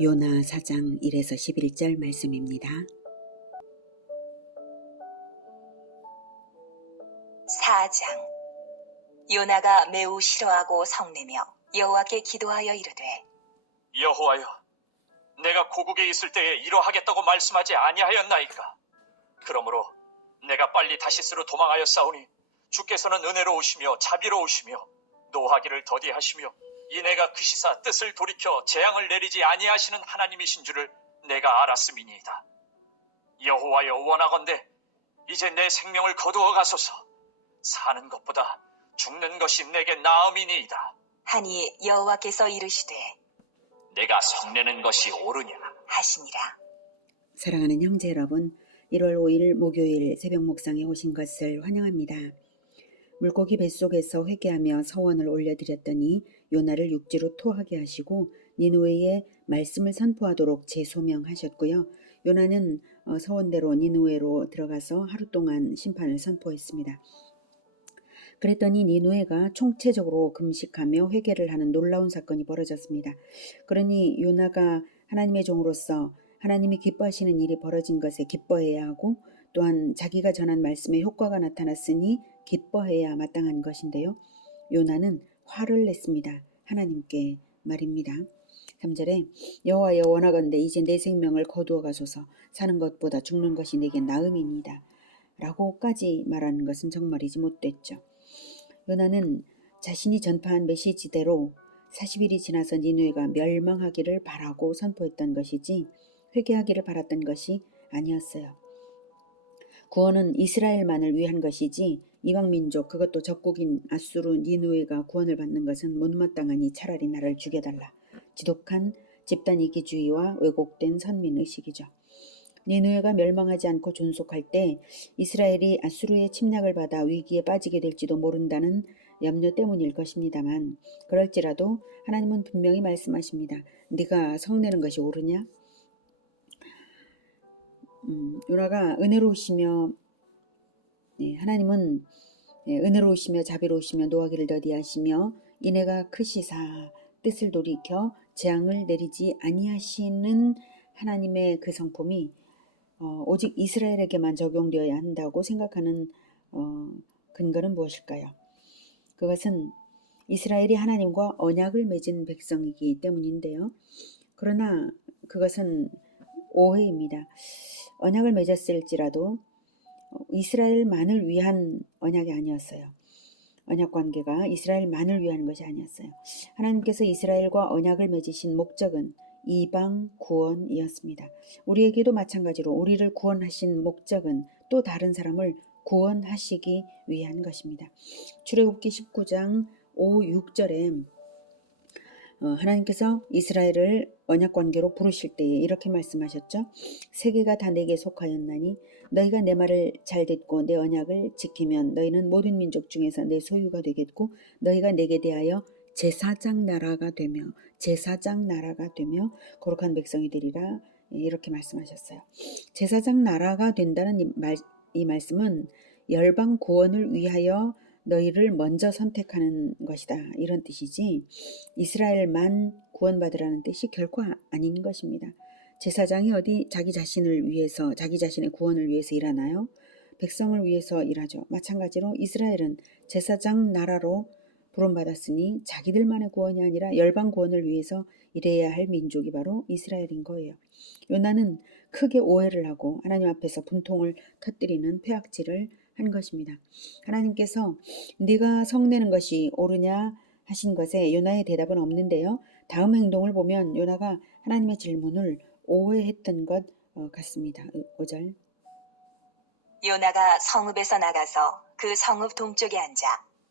요나 4장 1에서 11절 말씀입니다. 4장. 요나가 매우 싫어하고 성내며 여호와께 기도하여 이르되, 여호와여, 내가 고국에 있을 때에 이러하겠다고 말씀하지 아니하였나이까. 그러므로 내가 빨리 다시스로 도망하여 싸우니 주께서는 은혜로우시며 자비로우시며 노하기를 더디하시며 이내가 그 시사 뜻을 돌이켜 재앙을 내리지 아니하시는 하나님이신 줄을 내가 알았음이니이다. 여호와여, 원하건대 이제 내 생명을 거두어 가소서. 사는 것보다 죽는 것이 내게 나음이니이다. 하니 여호와께서 이르시되, 내가 성내는 것이 옳으냐 하시니라. 사랑하는 형제 여러분, 1월 5일 목요일 새벽 묵상에 오신 것을 환영합니다. 물고기 뱃속에서 회개하며 서원을 올려드렸더니 요나를 육지로 토하게 하시고 니느웨에 말씀을 선포하도록 재소명하셨고요. 요나는 서원대로 니느웨로 들어가서 하루 동안 심판을 선포했습니다. 그랬더니 니느웨가 총체적으로 금식하며 회개를 하는 놀라운 사건이 벌어졌습니다. 그러니 요나가 하나님의 종으로서 하나님이 기뻐하시는 일이 벌어진 것에 기뻐해야 하고, 또한 자기가 전한 말씀에 효과가 나타났으니 기뻐해야 마땅한 것인데요. 요나는 화를 냈습니다. 하나님께 말입니다. 3절에 여호와여, 원하건대 이제 내 생명을 거두어 가소서. 사는 것보다 죽는 것이 내게 나음이니이다 라고까지 말하는 것은 정말이지 못됐죠. 요나는 자신이 전파한 메시지대로 40일이 지나서 니느웨가 멸망하기를 바라고 선포했던 것이지 회개하기를 바랐던 것이 아니었어요. 구원은 이스라엘만을 위한 것이지 이방민족, 그것도 적국인 아수르 니느웨가 구원을 받는 것은 못마땅하니 차라리 나를 죽여달라. 지독한 집단 이기주의와 왜곡된 선민의식이죠. 니느웨가 멸망하지 않고 존속할 때 이스라엘이 아수르의 침략을 받아 위기에 빠지게 될지도 모른다는 염려 때문일 것입니다만, 그럴지라도 하나님은 분명히 말씀하십니다. 네가 성내는 것이 옳으냐? 요나가 은혜로우시며, 하나님은 은혜로우시며 자비로우시며 노하기를 더디하시며 이내가 크시사 뜻을 돌이켜 재앙을 내리지 아니하시는 하나님의 그 성품이 오직 이스라엘에게만 적용되어야 한다고 생각하는 근거는 무엇일까요? 그것은 이스라엘이 하나님과 언약을 맺은 백성이기 때문인데요. 그러나 그것은 오해입니다. 언약을 맺었을지라도 이스라엘만을 위한 언약이 아니었어요. 언약 관계가 이스라엘만을 위한 것이 아니었어요. 하나님께서 이스라엘과 언약을 맺으신 목적은 이방 구원이었습니다. 우리에게도 마찬가지로 우리를 구원하신 목적은 또 다른 사람을 구원하시기 위한 것입니다. 출애굽기 19장 5, 6절에 하나님께서 이스라엘을 언약관계로 부르실 때에 이렇게 말씀하셨죠. 세계가 다 내게 속하였나니 너희가 내 말을 잘 듣고 내 언약을 지키면 너희는 모든 민족 중에서 내 소유가 되겠고 너희가 내게 대하여 제사장 나라가 되며 거룩한 백성이 되리라. 이렇게 말씀하셨어요. 제사장 나라가 된다는 이 말씀은 열방 구원을 위하여 너희를 먼저 선택하는 것이다, 이런 뜻이지 이스라엘만 구원받으라는 뜻이 결코 아닌 것입니다. 제사장이 어디 자기 자신을 위해서, 자기 자신의 구원을 위해서 일하나요? 백성을 위해서 일하죠. 마찬가지로 이스라엘은 제사장 나라로 부름받았으니 자기들만의 구원이 아니라 열방 구원을 위해서 일해야 할 민족이 바로 이스라엘인 거예요. 요나는 크게 오해를 하고 하나님 앞에서 분통을 터뜨리는 폐악질을 한 것입니다. 하나님께서 네가 성내는 것이 옳으냐 하신 것에 요나의 대답은 없는데요. 다음 행동을 보면 요나가 하나님의 질문을 오해했던 것 같습니다. 5절. 요나가 성읍에서 나가서 그 성읍 동쪽에 앉아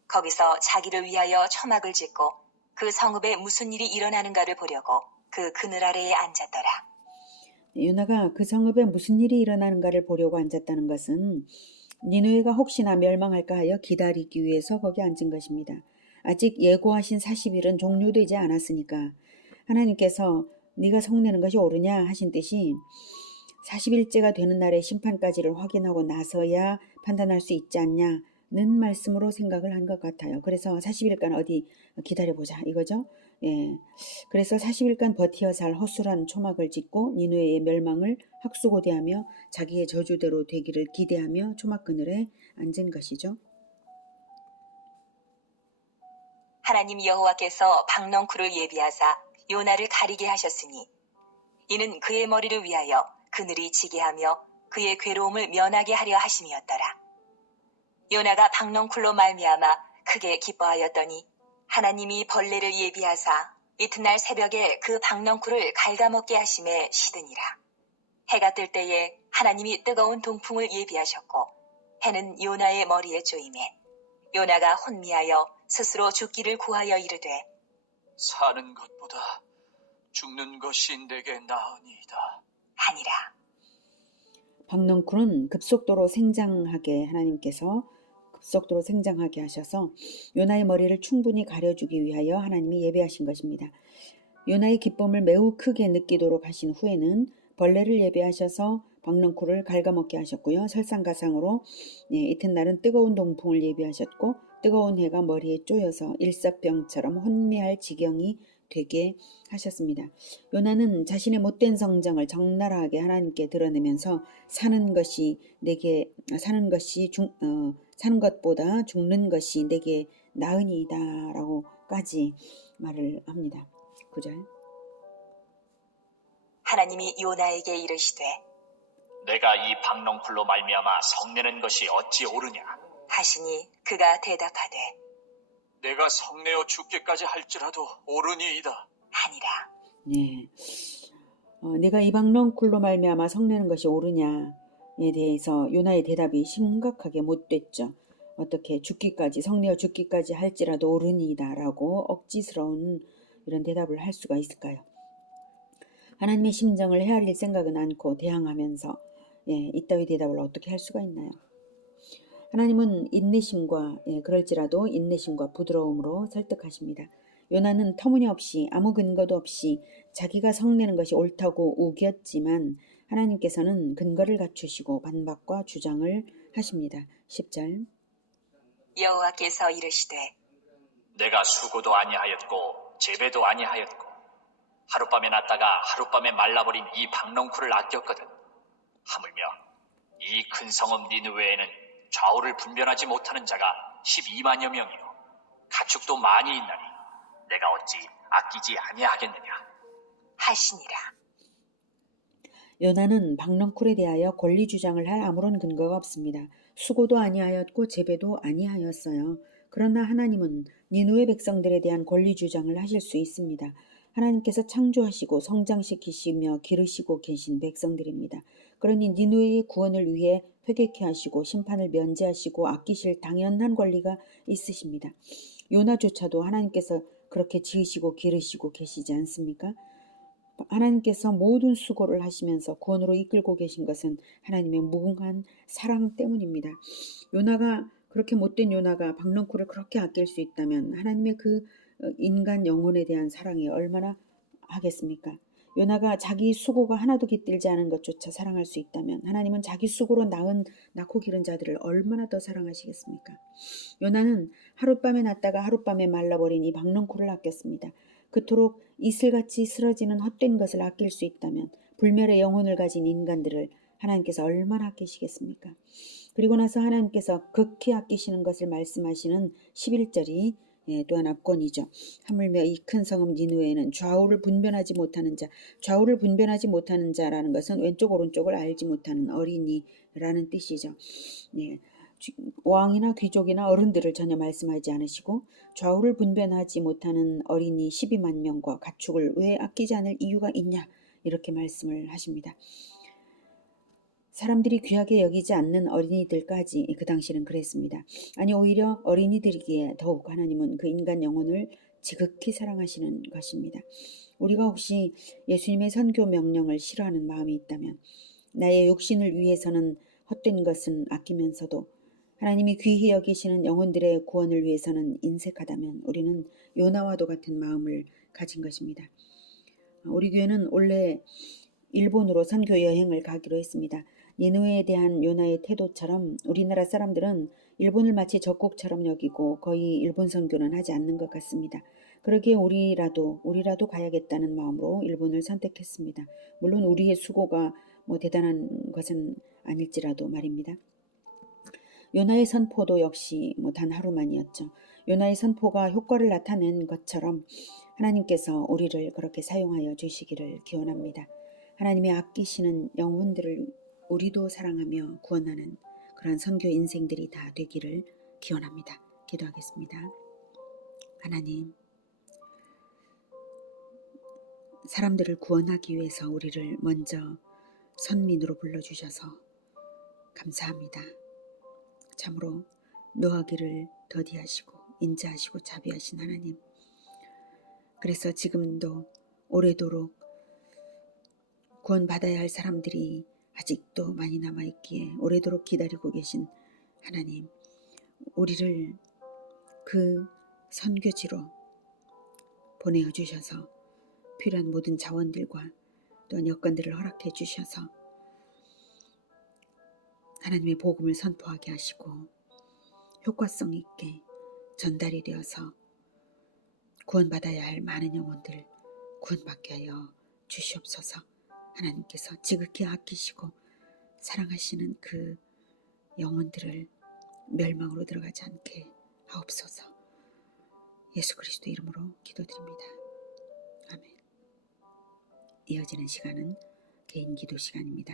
거기서 자기를 위하여 초막을 짓고 그 성읍에 무슨 일이 일어나는가를 보려고 그 그늘 아래에 앉았더라. 요나가 그 성읍에 무슨 일이 일어나는가를 보려고 앉았다는 것은 니느웨가 혹시나 멸망할까 하여 기다리기 위해서 거기 앉은 것입니다. 아직 예고하신 40일은 종료되지 않았으니까 하나님께서 네가 성내는 것이 옳으냐 하신 뜻이 40일째가 되는 날의 심판까지를 확인하고 나서야 판단할 수 있지 않냐, 말씀으로 생각을 한 것 같아요. 그래서 40일간 어디 기다려보자 이거죠. 예. 그래서 40일간 버티어 살 허술한 초막을 짓고 니느웨의 멸망을 학수고대하며 자기의 저주대로 되기를 기대하며 초막 그늘에 앉은 것이죠. 하나님 여호와께서 박넝쿨을 예비하사 요나를 가리게 하셨으니 이는 그의 머리를 위하여 그늘이 지게 하며 그의 괴로움을 면하게 하려 하심이었더라. 요나가 박넝쿨로 말미암아 크게 기뻐하였더니 하나님이 벌레를 예비하사 이튿날 새벽에 그 박넝쿨을 갉아먹게 하심에 시드니라. 해가 뜰 때에 하나님이 뜨거운 동풍을 예비하셨고 해는 요나의 머리에 쪼임에 요나가 혼미하여 스스로 죽기를 구하여 이르되 사는 것보다 죽는 것이 내게 나으니이다 하니라. 박넝쿨은 급속도로 생장하게 하나님께서 급속도로 생장하게 하셔서 요나의 머리를 충분히 가려주기 위하여 하나님이 예배하신 것입니다. 요나의 기쁨을 매우 크게 느끼도록 하신 후에는 벌레를 예배하셔서 박넝쿨을 갉아먹게 하셨고요. 설상가상으로 이튿날은 뜨거운 동풍을 예비하셨고 뜨거운 해가 머리에 쪼여서 일사병처럼 혼미할 지경이 되게 하셨습니다. 요나는 자신의 못된 성정을 적나라하게 하나님께 드러내면서 사는 것보다 죽는 것이 내게 나으니이다라고까지 말을 합니다. 9절. 하나님이 요나에게 이르시되 내가 이 박넝쿨로 말미암아 성내는 것이 어찌 옳으냐 하시니 그가 대답하되 내가 성내어 죽기까지 할지라도 옳으니이다 하니라. 네, 내가 이 박넝쿨로 말미암아 성내는 것이 옳으냐에 대해서 요나의 대답이 심각하게 못됐죠. 어떻게 성내어 죽기까지 할지라도 옳으니이다라고 억지스러운 이런 대답을 할 수가 있을까요? 하나님의 심정을 헤아릴 생각은 않고 대항하면서 이따위 대답을 어떻게 할 수가 있나요? 하나님은 그럴지라도 인내심과 부드러움으로 설득하십니다. 요나는 터무니없이 아무 근거도 없이 자기가 성내는 것이 옳다고 우겼지만 하나님께서는 근거를 갖추시고 반박과 주장을 하십니다. 10절. 여호와께서 이르시되 내가 수고도 아니하였고 재배도 아니하였고 하룻밤에 났다가 하룻밤에 말라버린 이 박넝쿨을 아꼈거든. 하물며 이 큰 성읍 니느웨에는 좌우를 분별하지 못하는 자가 12만여 명이요 가축도 많이 있나니 내가 어찌 아끼지 아니하겠느냐 하시니라. 요나는 박넝쿨에 대하여 권리 주장을 할 아무런 근거가 없습니다. 수고도 아니하였고 재배도 아니하였어요. 그러나 하나님은 니느웨 백성들에 대한 권리 주장을 하실 수 있습니다. 하나님께서 창조하시고 성장시키시며 기르시고 계신 백성들입니다. 그러니 니느웨의 구원을 위해 회개케 하시고 심판을 면제하시고 아끼실 당연한 권리가 있으십니다. 요나조차도 하나님께서 그렇게 지으시고 기르시고 계시지 않습니까? 하나님께서 모든 수고를 하시면서 구원으로 이끌고 계신 것은 하나님의 무궁한 사랑 때문입니다. 그렇게 못된 요나가 박넝쿨을 그렇게 아낄 수 있다면 하나님의 그 인간 영혼에 대한 사랑이 얼마나 하겠습니까? 요나가 자기 수고가 하나도 깃들지 않은 것조차 사랑할 수 있다면 하나님은 자기 수고로 낳고 기른 자들을 얼마나 더 사랑하시겠습니까? 요나는 하룻밤에 났다가 하룻밤에 말라버린 이 박넝쿨을 아꼈습니다. 그토록 이슬같이 쓰러지는 헛된 것을 아낄 수 있다면 불멸의 영혼을 가진 인간들을 하나님께서 얼마나 아끼시겠습니까? 그리고 나서 하나님께서 극히 아끼시는 것을 말씀하시는 11절이 또한 압권이죠. 하물며 이 큰 성읍 니느웨에는 좌우를 분별하지 못하는 자라는 것은 왼쪽 오른쪽을 알지 못하는 어린이라는 뜻이죠. 왕이나 귀족이나 어른들을 전혀 말씀하지 않으시고 좌우를 분별하지 못하는 어린이 12만 명과 가축을 왜 아끼지 않을 이유가 있냐 이렇게 말씀을 하십니다. 사람들이 귀하게 여기지 않는 어린이들까지 그 당시는 그랬습니다. 아니 오히려 어린이들이기에 더욱 하나님은 그 인간 영혼을 지극히 사랑하시는 것입니다. 우리가 혹시 예수님의 선교 명령을 싫어하는 마음이 있다면 나의 욕심을 위해서는 헛된 것은 아끼면서도 하나님이 귀히 여기시는 영혼들의 구원을 위해서는 인색하다면 우리는 요나와도 같은 마음을 가진 것입니다. 우리 교회는 올해 일본으로 선교 여행을 가기로 했습니다. 니느웨에 대한 요나의 태도처럼 우리나라 사람들은 일본을 마치 적국처럼 여기고 거의 일본 선교는 하지 않는 것 같습니다. 그러기에 우리라도 가야겠다는 마음으로 일본을 선택했습니다. 물론 우리의 수고가 대단한 것은 아닐지라도 말입니다. 요나의 선포도 역시 단 하루만이었죠. 요나의 선포가 효과를 나타낸 것처럼 하나님께서 우리를 그렇게 사용하여 주시기를 기원합니다. 하나님의 아끼시는 영혼들을 우리도 사랑하며 구원하는 그런 선교 인생들이 다 되기를 기원합니다. 기도하겠습니다. 하나님, 사람들을 구원하기 위해서 우리를 먼저 선민으로 불러주셔서 감사합니다. 참으로 노하기를 더디하시고 인자하시고 자비하신 하나님, 그래서 지금도 오래도록 구원받아야 할 사람들이 아직도 많이 남아있기에 오래도록 기다리고 계신 하나님, 우리를 그 선교지로 보내어 주셔서 필요한 모든 자원들과 또한 여건들을 허락해 주셔서 하나님의 복음을 선포하게 하시고 효과성 있게 전달이 되어서 구원받아야 할 많은 영혼들 구원받게 하여 주시옵소서. 하나님께서 지극히 아끼시고 사랑하시는 그 영혼들을 멸망으로 들어가지 않게 하옵소서. 예수 그리스도 이름으로 기도드립니다. 아멘. 이어지는 시간은 개인 기도 시간입니다.